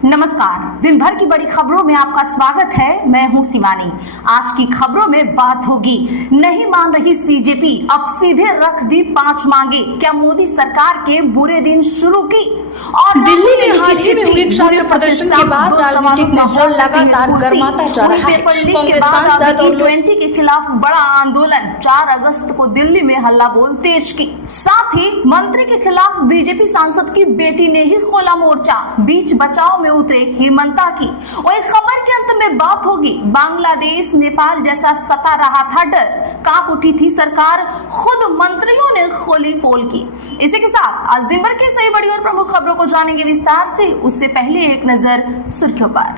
नमस्कार। दिन भर की बड़ी खबरों में आपका स्वागत है। मैं हूं शिवानी। आज की खबरों में बात होगी, नहीं मान रही सीजेपी, अब सीधे रख दी 5 मांगे। क्या मोदी सरकार के बुरे दिन शुरू की? और दिल्ली में हाल ही में हुए छात्र प्रदर्शन के बाद राजनीतिक माहौल लगातार गर्माता जा रहा है। कांग्रेस सांसद और G20 के खिलाफ बड़ा आंदोलन, 4 अगस्त को दिल्ली में हल्ला बोल तेज की। साथ ही मंत्री के खिलाफ बीजेपी सांसद की बेटी ने ही खोला मोर्चा, बीच बचाव में उतरे हिमंता की। वही खबर के अंत में बात होगी, बांग्लादेश नेपाल जैसा सता रहा था डर, कांप उठी थी सरकार, खुद मंत्रियों ने खोली पोल की। इसी के साथ आज दिन भर की सही बड़ी और प्रमुख खबरों को जानेंगे विस्तार से। उससे पहले एक नजर सुर्खियों पर।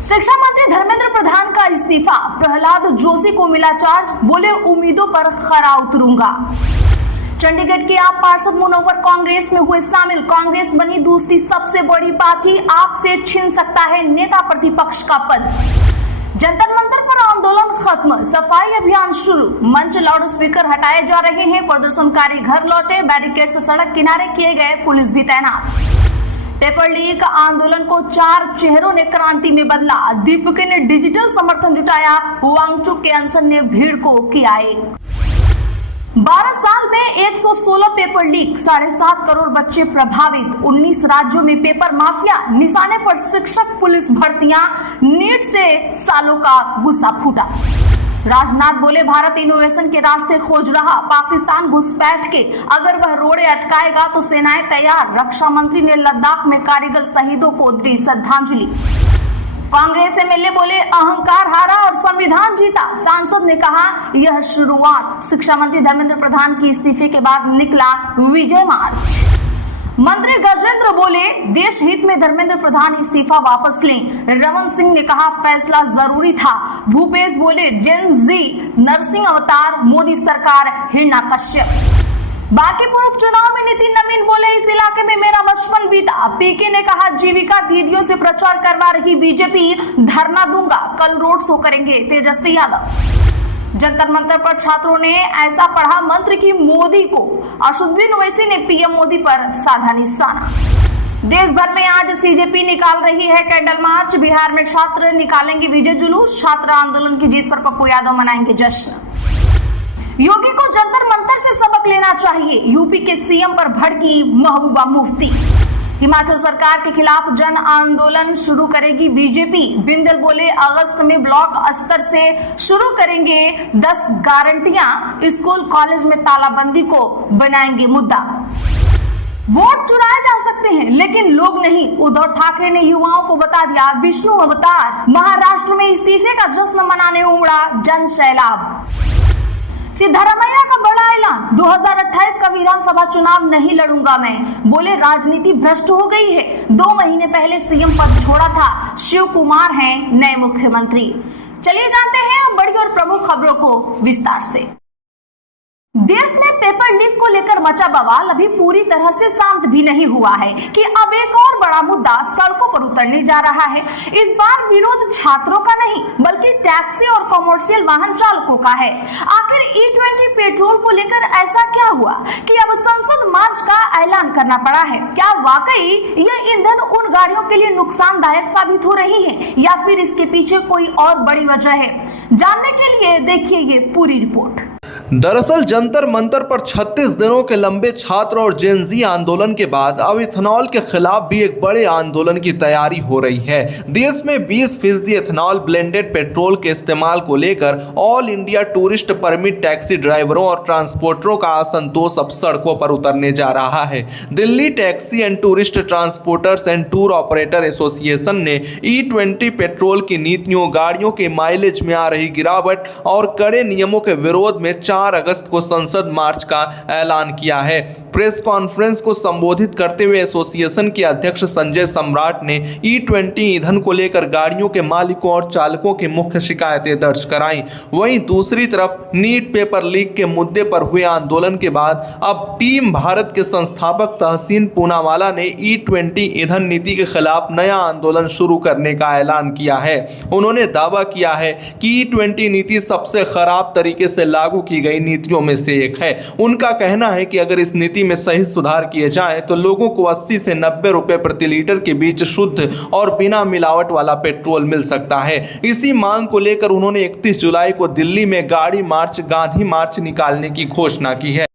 शिक्षा मंत्री धर्मेंद्र प्रधान का इस्तीफा, प्रहलाद जोशी को मिला चार्ज, बोले उम्मीदों पर खरा उतरूंगा। चंडीगढ़ के आप पार्षद मुनव्वर कांग्रेस में हुए शामिल, कांग्रेस बनी दूसरी सबसे बड़ी पार्टी, आपसे छीन सकता है नेता प्रतिपक्ष का पद। जंतर मंतर पर आंदोलन खत्म, सफाई अभियान शुरू, मंच लाउड स्पीकर हटाए जा रहे हैं, प्रदर्शनकारी घर लौटे, बैरिकेड से सड़क किनारे किए गए, पुलिस भी तैनात। पेपर लीक आंदोलन को 4 चेहरों ने क्रांति में बदला, दीपिका ने डिजिटल समर्थन जुटाया, वांगचुक के अनशन ने भीड़ को किया एक। 12 साल में 116 पेपर लीक, 7.5 करोड़ बच्चे प्रभावित, 19 राज्यों में पेपर माफिया, निशाने पर शिक्षक पुलिस भर्तियां, नीट से सालों का गुस्सा फूटा। राजनाथ बोले भारत इनोवेशन के रास्ते खोज रहा, पाकिस्तान घुसपैठ के अगर वह रोड़े अटकाएगा तो सेनाएं तैयार। रक्षा मंत्री ने लद्दाख में कारगिल शहीदों को दी श्रद्धांजलि। कांग्रेस एमएलए बोले अहंकार हारा और संविधान जीता, सांसद ने कहा यह शुरुआत। शिक्षा मंत्री धर्मेंद्र प्रधान की इस्तीफे के बाद निकला विजय मार्च। मंत्री गजेंद्र बोले देश हित में धर्मेंद्र प्रधान इस्तीफा वापस लें। रमन सिंह ने कहा फैसला जरूरी था। भूपेश बोले जेन जी नरसिंह अवतार, मोदी सरकार हिरण्यकश्यप। बांकीपुर उपचुनाव में नितिन नवीन बोले इस इलाके में मेरा बचपन बीता। पीके ने कहा जीविका दीदियों से प्रचार करवा रही बीजेपी, धरना दूंगा, कल रोड शो करेंगे तेजस्वी यादव। जंतर मंतर पर छात्रों ने ऐसा पढ़ा मंत्र की मोदी को, असदुद्दीन ओवैसी ने पीएम मोदी पर साधा निशाना। देश भर में आज सीजेपी निकाल रही है कैंडल मार्च, बिहार में छात्र निकालेंगे विजय जुलूस, छात्र आंदोलन की जीत पर पप्पू यादव मनाएंगे जश्न। योगी को जंतर मंतर से सबक लेना चाहिए, यूपी के सीएम पर भड़की महबूबा मुफ्ती। हिमाचल सरकार के खिलाफ जन आंदोलन शुरू करेगी बीजेपी, बिंदल बोले अगस्त में ब्लॉक स्तर से शुरू करेंगे 10 गारंटियां, स्कूल कॉलेज में तालाबंदी को बनाएंगे मुद्दा। वोट चुराए जा सकते हैं लेकिन लोग नहीं, उद्धव ठाकरे ने युवाओं को बता दिया विष्णु अवतार। महाराष्ट्र में इस्तीफे का जश्न मनाने उमड़ा जन सैलाब। सिद्धारमैया का बड़ा ऐलान, 2028 का विधानसभा चुनाव नहीं लड़ूंगा मैं, बोले राजनीति भ्रष्ट हो गई है। 2 महीने पहले सीएम पद छोड़ा था, शिव कुमार हैं नए मुख्यमंत्री। चलिए जानते हैं बड़ी और प्रमुख खबरों को विस्तार से। देश में पेपर लीक को लेकर मचा बवाल अभी पूरी तरह से शांत भी नहीं हुआ है कि अब एक और बड़ा मुद्दा सड़कों पर उतरने जा रहा है। इस बार विरोध छात्रों का नहीं बल्कि टैक्सी और कमर्शियल वाहन चालकों का है। आखिर E20 पेट्रोल को लेकर ऐसा क्या हुआ कि अब संसद मार्च का ऐलान करना पड़ा है? क्या वाकई यह ईंधन उन गाड़ियों के लिए नुकसानदायक साबित हो रही है या फिर इसके पीछे कोई और बड़ी वजह है? जानने के लिए देखिए ये पूरी रिपोर्ट। दरअसल जंतर मंतर पर 36 दिनों के लंबे छात्र और जेनजी आंदोलन के बाद अब इथेनॉल के खिलाफ भी एक बड़े आंदोलन की तैयारी हो रही है। देश में 20% इथेनॉल ब्लेंडेड पेट्रोल के इस्तेमाल को लेकर all India tourist permit taxi ड्राइवरों और ट्रांसपोर्टरों का असंतोष अब सड़कों पर उतरने जा रहा है। Delhi taxi and tourist transporters and tour operator association ने E20 पेट्रोल की नीतियों, गाड़ियों के माइलेज में आ रही गिरावट और कड़े नियमों के विरोध में 4 अगस्त को संसद मार्च का ऐलान किया है। प्रेस कॉन्फ्रेंस को संबोधित करते हुए एसोसिएशन के अध्यक्ष संजय सम्राट ने E20 ईंधन को लेकर गाड़ियों के मालिकों और चालकों की मुख्य शिकायतें दर्ज कराईं। वहीं दूसरी तरफ नीट पेपर लीक के मुद्दे पर हुए आंदोलन के बाद अब टीम भारत के संस्थापक तहसीन पूनावाला ने E20 ईंधन नीति के खिलाफ नया आंदोलन शुरू करने का ऐलान किया है। उन्होंने दावा किया है कि E20 नीति सबसे खराब तरीके से लागू की गई गई नीतियों में से एक है। उनका कहना है कि अगर इस नीति में सही सुधार किए जाएं तो लोगों को 80 से 90 रुपए प्रति लीटर के बीच शुद्ध और बिना मिलावट वाला पेट्रोल मिल सकता है। इसी मांग को लेकर उन्होंने 31 जुलाई को दिल्ली में गांधी मार्च निकालने की घोषणा की है।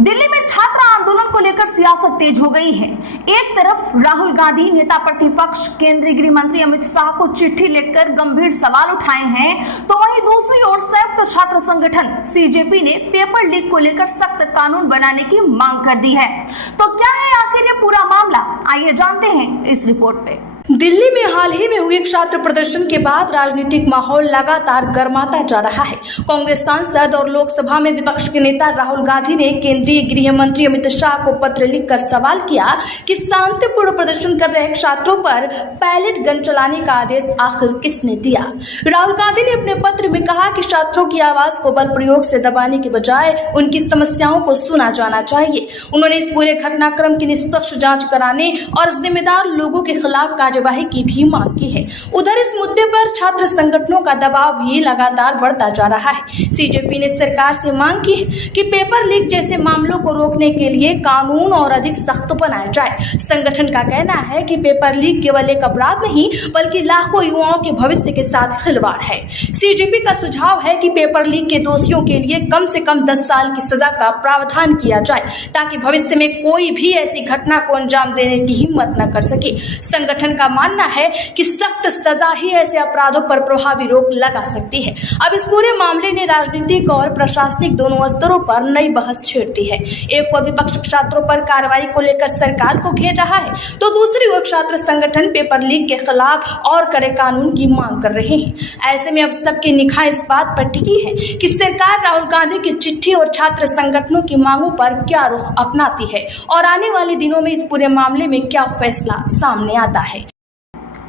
दिल्ली में छात्र आंदोलन को लेकर सियासत तेज हो गई है। एक तरफ राहुल गांधी नेता प्रतिपक्ष केंद्रीय गृह मंत्री अमित शाह को चिट्ठी लिखकर गंभीर सवाल उठाए हैं, तो वहीं दूसरी ओर संयुक्त छात्र संगठन सीजेपी ने पेपर लीक को लेकर सख्त कानून बनाने की मांग कर दी है। तो क्या है आखिर ये पूरा मामला, आइए जानते हैं इस रिपोर्ट पे। दिल्ली में हाल ही में हुए छात्र प्रदर्शन के बाद राजनीतिक माहौल लगातार गर्माता जा रहा है। कांग्रेस सांसद और लोकसभा में विपक्ष के नेता राहुल गांधी ने केंद्रीय गृह मंत्री अमित शाह को पत्र लिखकर सवाल किया कि शांतिपूर्ण प्रदर्शन कर रहे छात्रों पर पैलेट गन चलाने का आदेश आखिर किसने दिया। राहुल गांधी ने अपने पत्र में कहा कि छात्रों की आवाज को बल प्रयोग से दबाने के बजाय उनकी समस्याओं को सुना जाना चाहिए। उन्होंने इस पूरे घटनाक्रम की निष्पक्ष जाँच कराने और जिम्मेदार लोगों के खिलाफ कार्यवाही की भी मांग की है। उधर इस मुद्दे पर छात्र संगठनों का दबाव भी लगातार बढ़ता जा रहा है। सीजेपी ने सरकार से मांग की है कि पेपर लीक जैसे मामलों को रोकने के लिए कानून और अधिक सख्त बनाया जाए। संगठन का कहना है कि पेपर लीक केवल एक अपराध नहीं बल्कि लाखों युवाओं के भविष्य के साथ खिलवाड़ है। सीजेपी का सुझाव है कि पेपर लीक के दोषियों के लिए कम से कम 10 साल की सजा का प्रावधान किया जाए ताकि भविष्य में कोई भी ऐसी घटना को अंजाम देने की हिम्मत न कर सके। संगठन का मानना है कि सख्त सजा ही ऐसे अपराधों पर प्रभावी रोक लगा सकती है। अब इस पूरे मामले ने राजनीतिक और प्रशासनिक दोनों स्तरों पर नई बहस छेड़ दी है। एक ओर विपक्ष छात्रों पर कार्रवाई को लेकर सरकार को घेर रहा है, तो दूसरी ओर छात्र संगठन पेपर लीक के खिलाफ और कड़े कानून की मांग कर रहे हैं। ऐसे में अब सबकी निगाह इस बात पर टिकी है कि सरकार राहुल गांधी की चिट्ठी और छात्र संगठनों की मांगों पर क्या रुख अपनाती है और आने वाले दिनों में इस पूरे मामले में क्या फैसला सामने आता है।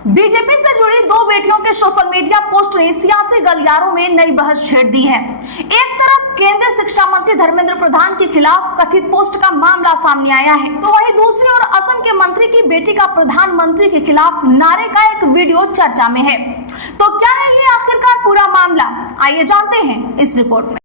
बीजेपी से जुड़ी दो बेटियों के सोशल मीडिया पोस्ट ने सियासी गलियारों में नई बहस छेड़ दी है। एक तरफ केंद्रीय शिक्षा मंत्री धर्मेंद्र प्रधान के खिलाफ कथित पोस्ट का मामला सामने आया है, तो वहीं दूसरी ओर असम के मंत्री की बेटी का प्रधानमंत्री के खिलाफ नारे का एक वीडियो चर्चा में है। तो क्या है ये आखिरकार पूरा मामला, आइए जानते हैं इस रिपोर्ट में।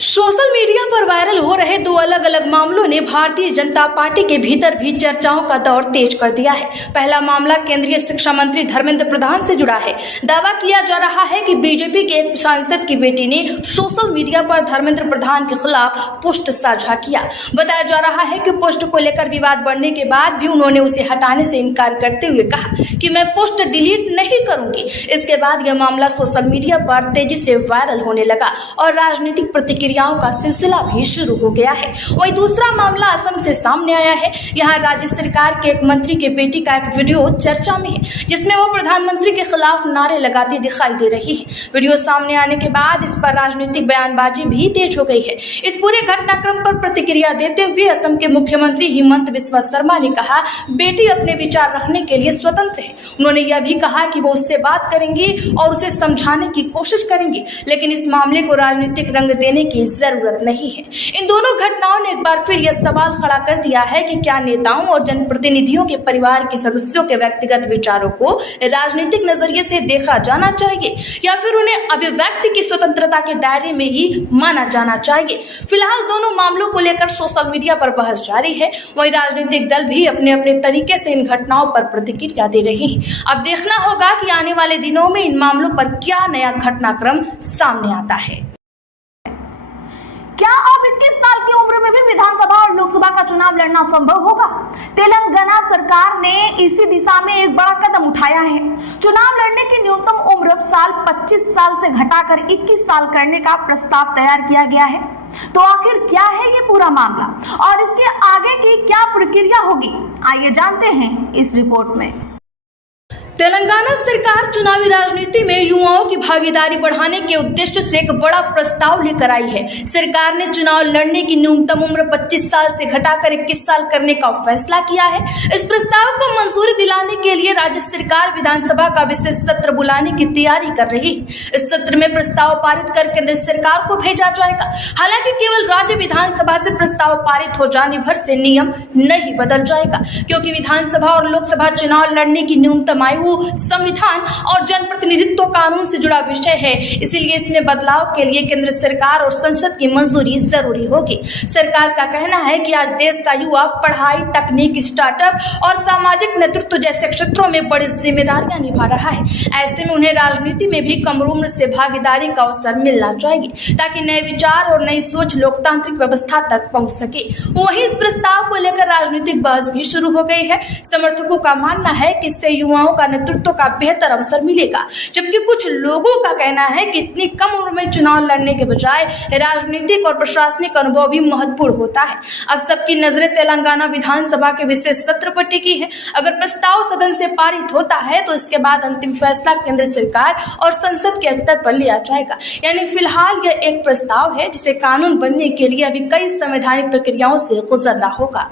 सोशल मीडिया पर वायरल हो रहे दो अलग अलग मामलों ने भारतीय जनता पार्टी के भीतर भी चर्चाओं का दौर तेज कर दिया है। पहला मामला केंद्रीय शिक्षा मंत्री धर्मेंद्र प्रधान से जुड़ा है। दावा किया जा रहा है कि बीजेपी के एक सांसद की बेटी ने सोशल मीडिया पर धर्मेंद्र प्रधान के खिलाफ पोस्ट साझा किया। बताया जा रहा है कि पोस्ट को लेकर विवाद बढ़ने के बाद भी उन्होंने उसे हटाने से इनकार करते हुए कहा कि मैं पोस्ट डिलीट नहीं करूंगी। इसके बाद यह मामला सोशल मीडिया पर तेजी से वायरल होने लगा और राजनीतिक प्रतिक्रियाओं का सिलसिला भी शुरू हो गया है। वही दूसरा मामला असम से सामने आया है। यहाँ राज्य सरकार के एक मंत्री के बेटी का एक वीडियो चर्चा में है, जिसमें वो प्रधानमंत्री के खिलाफ नारे लगाती दिखाई दे रही है। वीडियो सामने आने के बाद इस पर राजनीतिक बयानबाजी भी तेज हो गई है। इस पूरे घटनाक्रम पर प्रतिक्रिया देते हुए असम के मुख्यमंत्री हिमंत बिस्वा शर्मा ने कहा, बेटी अपने विचार रखने के लिए स्वतंत्र है। उन्होंने यह भी कहा कि वो उससे बात करेंगे और उसे समझाने की कोशिश करेंगे, लेकिन इस मामले को राजनीतिक रंग देने की जरूरत नहीं है। इन दोनों घटनाओं ने एक बार फिर यह सवाल खड़ा कर दिया है कि क्या नेताओं और जनप्रतिनिधियों के परिवार के सदस्यों के व्यक्तिगत विचारों को राजनीतिक नजरिए से देखा जाना चाहिए या फिर उन्हें अभिव्यक्ति की स्वतंत्रता के दायरे में ही माना जाना चाहिए। फिलहाल दोनों मामलों को लेकर सोशल मीडिया पर बहस जारी है। वहीं राजनीतिक दल भी अपने अपने तरीके से इन घटनाओं पर प्रतिक्रिया दे रहे हैं। अब देखना होगा कि आने वाले दिनों में इन मामलों पर क्या नया घटनाक्रम सामने आता है। क्या अब 21 साल की उम्र में भी विधानसभा और लोकसभा का चुनाव लड़ना संभव होगा? तेलंगाना सरकार ने इसी दिशा में एक बड़ा कदम उठाया है। चुनाव लड़ने की न्यूनतम उम्र साल 25 साल से घटाकर 21 साल करने का प्रस्ताव तैयार किया गया है। तो आखिर क्या है ये पूरा मामला और इसके आगे की क्या प्रक्रिया होगी, आइए जानते हैं इस रिपोर्ट में। तेलंगाना सरकार चुनावी राजनीति में युवाओं की भागीदारी बढ़ाने के उद्देश्य से एक बड़ा प्रस्ताव लेकर आई है। सरकार ने चुनाव लड़ने की न्यूनतम उम्र 25 साल से घटाकर 21 साल करने का फैसला किया है। इस प्रस्ताव को मंजूरी दिलाने के लिए राज्य सरकार विधानसभा का विशेष सत्र बुलाने की तैयारी कर रही है। इस सत्र में प्रस्ताव पारित कर केंद्र सरकार को भेजा जाएगा। हालांकि केवल राज्य विधानसभा से प्रस्ताव पारित हो जाने भर से नियम नहीं बदल जाएगा, क्योंकि विधानसभा और लोकसभा चुनाव लड़ने की न्यूनतम आयु संविधान और जनप्रतिनिधित्व कानून से जुड़ा विषय है। इसीलिए इसमें बदलाव के लिए केंद्र सरकार और संसद की मंजूरी जरूरी होगी। सरकार का कहना है कि आज देश का युवा पढ़ाई, तकनीक, स्टार्टअप और सामाजिक नेतृत्व जैसे क्षेत्रों में बड़ी जिम्मेदारियां निभा रहा है। ऐसे में उन्हें राजनीति में भी कम उम्र से भागीदारी का अवसर मिलना चाहिए, ताकि नए विचार और नई सोच लोकतांत्रिक व्यवस्था तक पहुंच सके। वहीं इस प्रस्ताव को लेकर राजनीतिक बहस भी शुरू हो गई है। समर्थकों का मानना है कि इससे युवाओं का नेतृत्व का बेहतर अवसर मिलेगा, जबकि कुछ लोगों का कहना है कि इतनी कम उम्र में चुनाव लड़ने के बजाय राजनीतिक और प्रशासनिक अनुभव भी महत्वपूर्ण होता है। अब सबकी नजरें तेलंगाना विधानसभा के विशेष सत्र पर टिकी है। अगर प्रस्ताव सदन से पारित होता है तो इसके बाद अंतिम फैसला केंद्र सरकार और संसद के स्तर पर लिया जाएगा। यानी फिलहाल यह एक प्रस्ताव है जिसे कानून बनने के लिए अभी कई संवैधानिक प्रक्रियाओं से गुजरना होगा।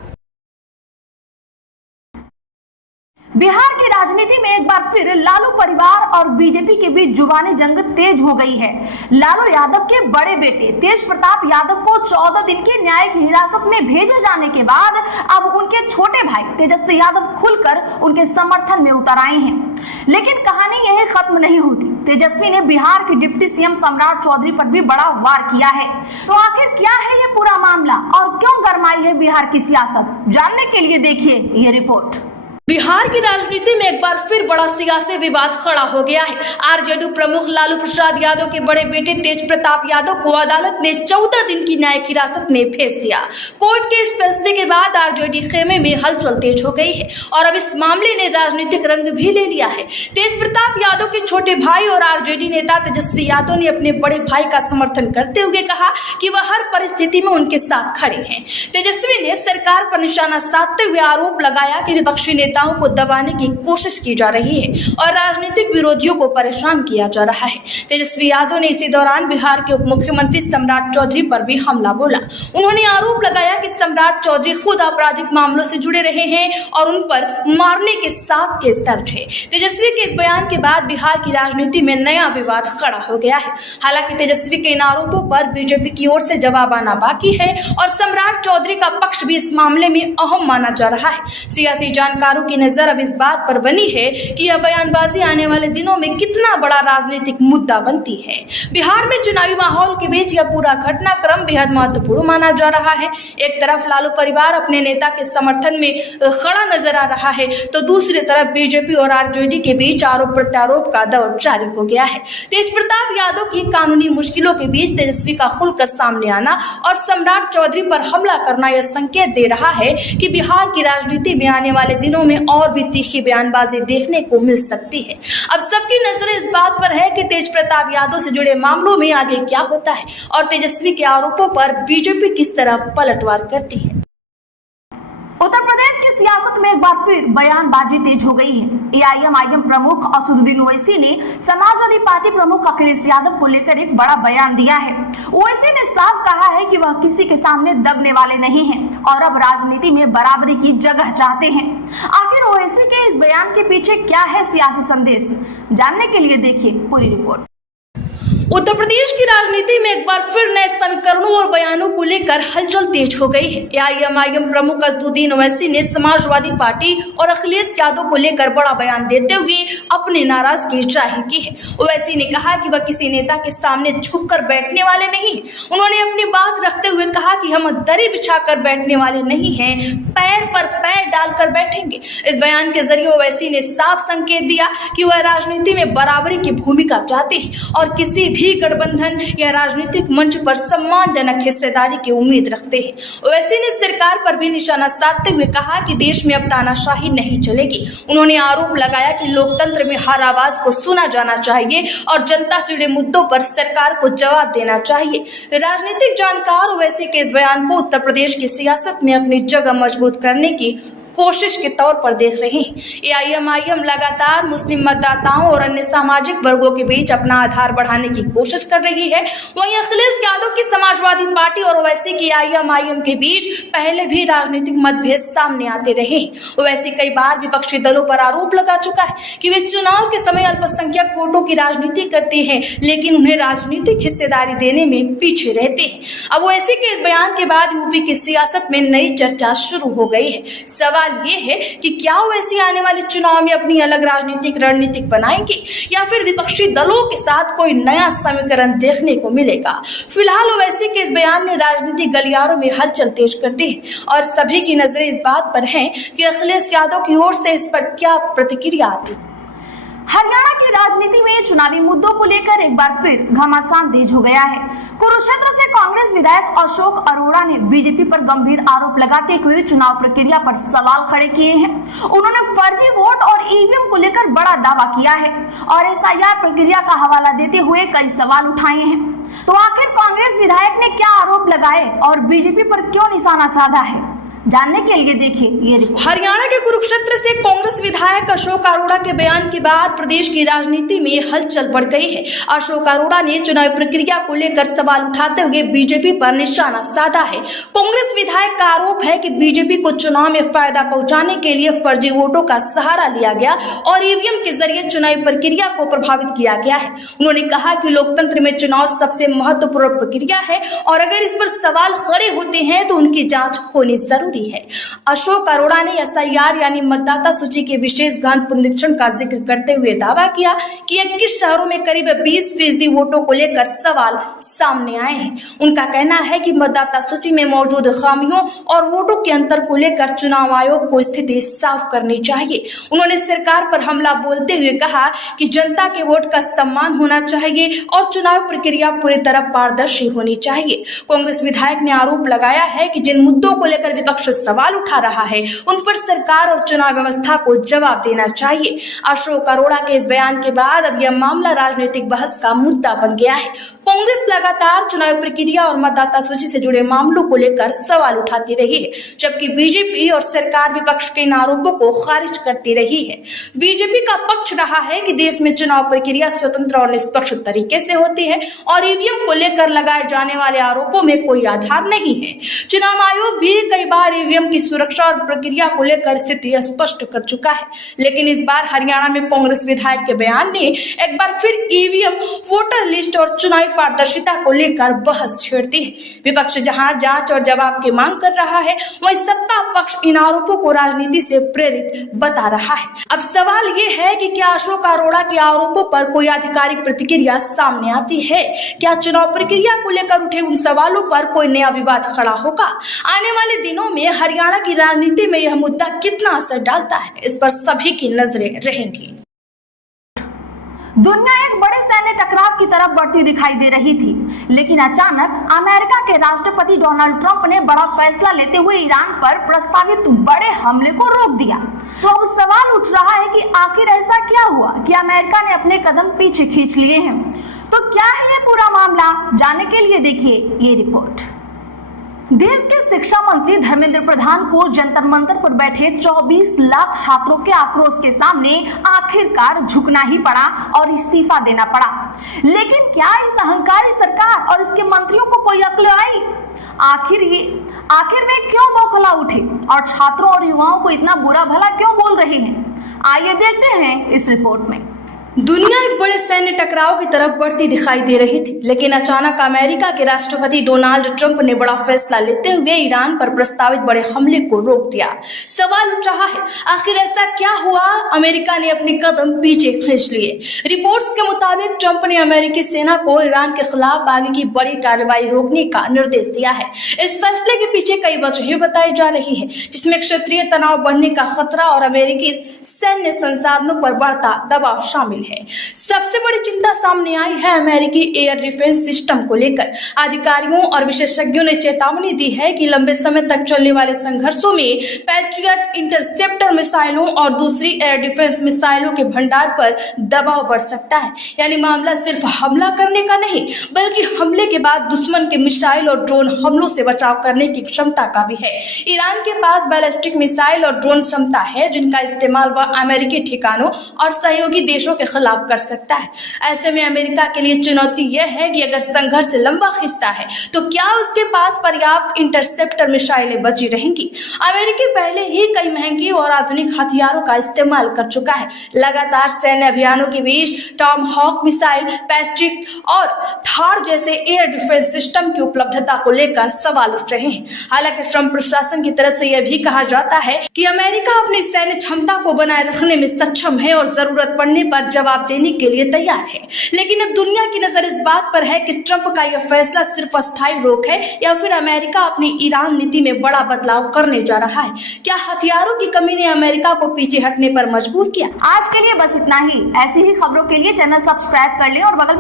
बिहार की राजनीति में एक बार फिर लालू परिवार और बीजेपी के बीच जुबानी जंग तेज हो गई है। लालू यादव के बड़े बेटे तेज प्रताप यादव को 14 दिन की न्यायिक हिरासत में भेजे जाने के बाद अब उनके छोटे भाई तेजस्वी यादव खुलकर उनके समर्थन में उतर आए हैं। लेकिन कहानी यही खत्म नहीं होती। तेजस्वी ने बिहार के डिप्टी सीएम सम्राट चौधरी पर भी बड़ा वार किया है। तो आखिर क्या है ये पूरा मामला और क्यों गरमाई है बिहार की सियासत, जानने के लिए देखिए ये रिपोर्ट। बिहार की राजनीति में एक बार फिर बड़ा सियासी विवाद खड़ा हो गया है। आरजेडी प्रमुख लालू प्रसाद यादव के बड़े बेटे तेज प्रताप यादव को अदालत ने 14 दिन की न्यायिक हिरासत में भेज दिया। कोर्ट के इस फैसले के बाद आरजेडी खेमे में हलचल तेज हो गई है और अब इस मामले ने राजनीतिक रंग भी ले लिया है। तेज प्रताप यादव के छोटे भाई और आरजेडी नेता तेजस्वी यादव ने अपने बड़े भाई का समर्थन करते हुए कहा कि वह हर परिस्थिति में उनके साथ खड़े हैं। तेजस्वी ने सरकार पर निशाना साधते हुए आरोप लगाया कि विपक्षी नेताओं को दबाने की कोशिश की जा रही है और राजनीतिक विरोधियों को परेशान किया जा रहा है। तेजस्वी यादव ने इसी दौरान बिहार के उप मुख्यमंत्री सम्राट चौधरी पर भी हमला बोला। उन्होंने आरोप लगाया कि सम्राट चौधरी खुद आपराधिक मामलों से जुड़े रहे हैं और उन पर मारने के साथ केस दर्ज है। तेजस्वी के इस बयान के बाद बिहार की राजनीति में नया विवाद खड़ा हो गया है। हालांकि तेजस्वी के इन आरोपों पर बीजेपी की ओर से जवाब आना बाकी है और सम्राट चौधरी का पक्ष भी इस मामले में अहम माना जा रहा है। सियासी जानकारों की नजर अब इस बात पर बनी है कि यह बयानबाजी आने वाले दिनों में कितना बड़ा राजनीतिक मुद्दा बनती है। बिहार में चुनावी माहौल के बीच यह पूरा घटनाक्रम बेहद महत्वपूर्ण माना जा रहा है। एक तरफ लालू परिवार अपने नेता के समर्थन में खड़ा नजर आ रहा है, तो दूसरी तरफ बीजेपी और आरजेडी के बीच आरोप प्रत्यारोप का दौर जारी हो गया है। तेज प्रताप यादव की कानूनी मुश्किलों के बीच तेजस्वी का खुलकर सामने आना और सम्राट चौधरी पर हमला करना यह संकेत दे रहा है कि बिहार की राजनीति में आने वाले दिनों में और भी तीखी बयानबाजी देखने को मिल सकती है। अब सबकी नजरें इस बात पर है कि तेज प्रताप यादव से जुड़े मामलों में आगे क्या होता है और तेजस्वी के आरोपों पर बीजेपी किस तरह पलटवार करती है। उत्तर प्रदेश की सियासत में एक बार फिर बयानबाजी तेज हो गई है। एआईएमआईएम प्रमुख असदुद्दीन ओवैसी ने समाजवादी पार्टी प्रमुख अखिलेश यादव को लेकर एक बड़ा बयान दिया है। ओवैसी ने साफ कहा है कि वह किसी के सामने दबने वाले नहीं हैं और अब राजनीति में बराबरी की जगह चाहते हैं। आखिर ओवैसी के इस बयान के पीछे क्या है सियासी संदेश, जानने के लिए देखिए पूरी रिपोर्ट। उत्तर प्रदेश की राजनीति में एक बार फिर नए समीकरणों और बयानों को लेकर हलचल तेज हो गई है। एआईएमआईएम प्रमुख असदुद्दीन ओवैसी ने समाजवादी पार्टी और अखिलेश यादव को लेकर बड़ा बयान देते हुए अपनी नाराजगी जाहिर की है। ओवैसी ने कहा कि वह किसी नेता के सामने झुककर बैठने वाले नहीं। उन्होंने अपनी बात रखते हुए कहा कि हम दरी बिछाकर बैठने वाले नहीं हैं, पैर पर पैर डालकर बैठेंगे। इस बयान के जरिए ओवैसी ने साफ संकेत दिया कि वह राजनीति में बराबरी की भूमिका चाहते हैं और किसी भी गठबंधन या राजनीतिक मंच पर सम्मानजनक हिस्सेदारी की उम्मीद रखते हैं। ओवैसी ने सरकार पर भी निशाना साधते हुए कहा कि देश में अब तानाशाही नहीं चलेगी। उन्होंने आरोप लगाया कि लोकतंत्र में हर आवाज को सुना जाना चाहिए और जनता से जुड़े मुद्दों पर सरकार को जवाब देना चाहिए। राजनीतिक जानकार ओवैसी के इस बयान को उत्तर प्रदेश की सियासत में अपनी जगह मजबूत करने की कोशिश के तौर पर देख रहे हैं। एआईएमआईएम लगातार मुस्लिम मतदाताओं और अन्य सामाजिक वर्गों के बीच अपना आधार बढ़ाने की कोशिश कर रही है। वहीं अखिलेश यादव की समाजवादी पार्टी और ओवैसी की एआईएमआईएम के बीच पहले भी राजनीतिक मतभेद सामने आते रहे। ओवैसी कई बार विपक्षी दलों पर आरोप लगा चुका है कि वे चुनाव के समय अल्पसंख्यक वोटों की राजनीति करते हैं, लेकिन उन्हें राजनीतिक हिस्सेदारी देने में पीछे रहते हैं। अब ओवैसी के इस बयान के बाद यूपी की सियासत में नई चर्चा शुरू हो गई है। सवाल ये है कि क्या ओवैसी आने वाले चुनाव में अपनी अलग राजनीतिक रणनीति बनाएंगे या फिर विपक्षी दलों के साथ कोई नया समीकरण देखने को मिलेगा। फिलहाल ओवैसी के इस बयान ने राजनीतिक गलियारों में हलचल तेज कर दी है और सभी की नजरें इस बात पर हैं कि अखिलेश यादव की ओर से इस पर क्या प्रतिक्रिया आती। हरियाणा की राजनीति में चुनावी मुद्दों को लेकर एक बार फिर घमासान तेज हो गया है। कुरुक्षेत्र से कांग्रेस विधायक अशोक अरोड़ा ने बीजेपी पर गंभीर आरोप लगाते हुए चुनाव प्रक्रिया पर सवाल खड़े किए हैं। उन्होंने फर्जी वोट और ईवीएम को लेकर बड़ा दावा किया है और एसआईआर प्रक्रिया का हवाला देते हुए कई सवाल उठाए हैं। तो आखिर कांग्रेस विधायक ने क्या आरोप लगाए और बीजेपी पर क्यों निशाना साधा है, जानने के लिए देखिए ये रिपोर्ट। हरियाणा के कुरुक्षेत्र से कांग्रेस विधायक अशोक अरोड़ा के बयान के बाद प्रदेश की राजनीति में हलचल बढ़ गई है। अशोक अरोड़ा ने चुनाव प्रक्रिया को लेकर सवाल उठाते हुए बीजेपी पर निशाना साधा है। कांग्रेस विधायक का आरोप है कि बीजेपी को चुनाव में फायदा पहुंचाने के लिए फर्जी वोटों का सहारा लिया गया और ईवीएम के जरिए चुनावी प्रक्रिया को प्रभावित किया गया है। उन्होंने कहा कि लोकतंत्र में चुनाव सबसे महत्वपूर्ण प्रक्रिया है और अगर इस पर सवाल खड़े होते हैं तो उनकी जांच होनी जरूरी है। अशोक अरोड़ा ने एसआईआर यानी मतदाता सूची के विशेष गहन पुनरीक्षण का जिक्र करते हुए दावा किया कि 21 शहरों में करीब 20% वोटों को लेकर सवाल सामने आए हैं। उनका कहना है कि मतदाता सूची में मौजूद खामियों और वोटों के अंतर को लेकर चुनाव आयोग को स्थिति साफ करनी चाहिए। उन्होंने सरकार पर हमला बोलते हुए कहा कि जनता के वोट का सम्मान होना चाहिए और चुनाव प्रक्रिया पूरी तरह पारदर्शी होनी चाहिए। कांग्रेस विधायक ने आरोप लगाया है कि जिन मुद्दों को लेकर विपक्ष सवाल उठा रहा है उन पर सरकार और चुनाव व्यवस्था को जवाब देना चाहिए। अशोक अरोड़ा के इस बयान के बाद अब यह मामला राजनीतिक बहस का मुद्दा बन गया है। कांग्रेस लगातार चुनाव प्रक्रिया और मतदाता सूची से जुड़े मामलों को लेकर सवाल उठाती रही है, जबकि बीजेपी और सरकार विपक्ष के इन आरोपों को खारिज करती रही है। बीजेपी का पक्ष रहा है कि देश में चुनाव प्रक्रिया स्वतंत्र और निष्पक्ष तरीके से होती है और ईवीएम को लेकर लगाए जाने वाले आरोपों में कोई आधार नहीं है। चुनाव आयोग भी कई बार ईवीएम की सुरक्षा और प्रक्रिया को लेकर स्थिति स्पष्ट कर चुका है, लेकिन इस बार हरियाणा में कांग्रेस विधायक के बयान ने एक बार फिर ईवीएम, वोटर लिस्ट और चुनावी पारदर्शिता को लेकर बहस छेड़ती है। विपक्ष जहां जांच और जवाब की मांग कर रहा है, वहीं सत्ता पक्ष इन आरोपों को राजनीति से प्रेरित बता रहा है। अब सवाल ये है कि क्या अशोक अरोड़ा के आरोपों पर कोई आधिकारिक प्रतिक्रिया सामने आती है? क्या चुनाव प्रक्रिया को लेकर उठे उन सवालों पर कोई नया विवाद खड़ा होगा? आने वाले दिनों में हरियाणा की राजनीति में यह मुद्दा कितना असर डालता है, इस पर सभी की नजरें रहेंगी। दुनिया एक बड़े सैन्य टकराव की तरफ बढ़ती दिखाई दे रही थी, लेकिन अचानक अमेरिका के राष्ट्रपति डोनाल्ड ट्रंप ने बड़ा फैसला लेते हुए ईरान पर प्रस्तावित बड़े हमले को रोक दिया। तो अब सवाल उठ रहा है कि आखिर ऐसा क्या हुआ कि अमेरिका ने अपने कदम पीछे खींच लिए हैं। तो क्या है ये पूरा मामला, जानने के लिए देखिए ये रिपोर्ट। देश के शिक्षा मंत्री धर्मेंद्र प्रधान को जंतर मंतर पर बैठे 24 लाख छात्रों के आक्रोश के सामने आखिरकार झुकना ही पड़ा और इस्तीफा देना पड़ा। लेकिन क्या इस अहंकारी सरकार और इसके मंत्रियों को कोई अक्ल आई? आखिर वे क्यों बौखला उठे और छात्रों और युवाओं को इतना बुरा भला क्यों बोल रहे हैं? आइए देखते हैं इस रिपोर्ट में। दुनिया एक बड़े सैन्य टकराव की तरफ बढ़ती दिखाई दे रही थी, लेकिन अचानक अमेरिका के राष्ट्रपति डोनाल्ड ट्रंप ने बड़ा फैसला लेते हुए ईरान पर प्रस्तावित बड़े हमले को रोक दिया। सवाल उठ रहा है, आखिर ऐसा क्या हुआ? अमेरिका ने अपने कदम पीछे खींच लिए। रिपोर्ट्स के मुताबिक ट्रंप ने अमेरिकी सेना को ईरान के खिलाफ आगे की बड़ी कार्रवाई रोकने का निर्देश दिया है। इस फैसले के पीछे कई वजहें बताई जा रही है, जिसमें क्षेत्रीय तनाव बढ़ने का खतरा और अमेरिकी सैन्य संसाधनों पर बढ़ता दबाव शामिल है। सबसे बड़ी चिंता सामने आई है अमेरिकी एयर डिफेंस सिस्टम को लेकर। अधिकारियों और विशेषज्ञों ने चेतावनी दी है कि लंबे समय तक चलने वाले संघर्षों में पैट्रियट इंटरसेप्टर मिसाइलों और दूसरी एयर डिफेंस मिसाइलों के भंडार पर दबाव बढ़ सकता है। यानी मामला सिर्फ हमला करने का नहीं, बल्कि हमले के बाद दुश्मन के मिसाइल और ड्रोन हमलों से बचाव करने की क्षमता का भी है। ईरान के पास बैलिस्टिक मिसाइल और ड्रोन क्षमता है, जिनका इस्तेमाल वह अमेरिकी ठिकानों और सहयोगी देशों के खिलाफ कर सकता है। ऐसे में अमेरिका के लिए चुनौती यह है कि अगर संघर्ष लंबा खिंचता है तो क्या उसके पास पर्याप्त इंटरसेप्टर मिसाइलें बची रहेंगी। अमेरिका पहले ही कई महंगी और आधुनिक हथियारों का इस्तेमाल कर चुका है। लगातार सैन्य अभियानों के बीच टॉम हॉक मिसाइल, पैट्रियट और थार जैसे एयर डिफेंस सिस्टम की उपलब्धता को लेकर सवाल उठ रहे हैं। हालांकि ट्रंप प्रशासन की तरफ से यह भी कहा जाता है कि अमेरिका अपनी सैन्य क्षमता को बनाए रखने में सक्षम है और जरूरत पड़ने पर जवाब देने के लिए तैयार है। लेकिन अब दुनिया की नजर इस बात पर है कि ट्रंप का यह फैसला सिर्फ अस्थायी रोक है या फिर अमेरिका अपनी ईरान नीति में बड़ा बदलाव करने जा रहा है। क्या हथियारों की कमी ने अमेरिका को पीछे हटने पर मजबूर किया? आज के लिए बस इतना ही। ऐसी ही खबरों के लिए चैनल सब्सक्राइब कर लें और बगल में